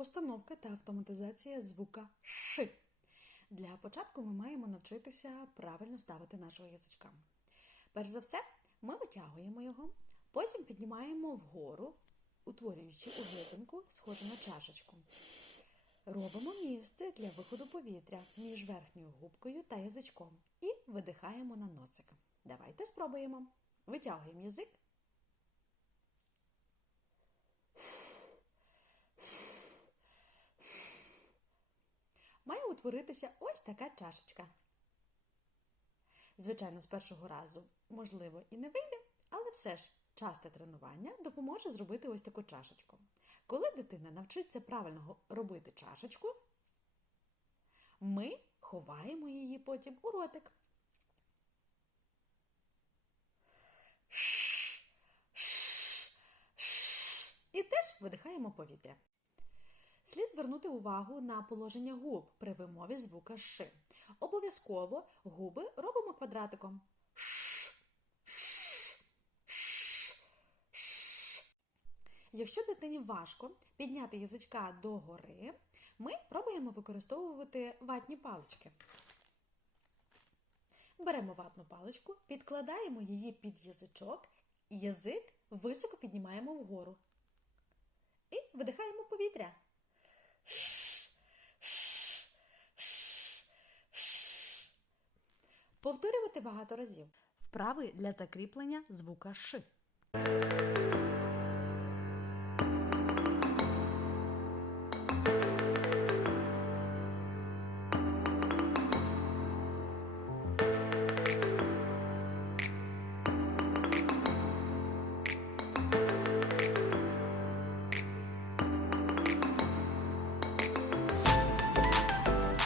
постановка та автоматизація звука Ш. Для початку ми маємо навчитися правильно ставити нашого язичка. Перш за все, ми витягуємо його, потім піднімаємо вгору, утворюючи углибинку, схожу на чашечку. Робимо місце для виходу повітря між верхньою губкою та язичком і видихаємо на носик. Давайте спробуємо. Витягуємо язик. Утворитися ось така чашечка. Звичайно, з першого разу, можливо, і не вийде, але все ж часте тренування допоможе зробити ось таку чашечку. Коли дитина навчиться правильно робити чашечку, ми ховаємо її потім у ротик. І теж видихаємо повітря. Слід звернути увагу на положення губ при вимові звука Ш. Обов'язково губи робимо квадратиком. Ш, ш, ш, ш. Якщо дитині важко підняти язичка догори, ми пробуємо використовувати ватні палички. Беремо ватну паличку, підкладаємо її під язичок, язик високо піднімаємо вгору. І видихаємо повітря. Повторювати багато разів. Вправи для закріплення звука Ш.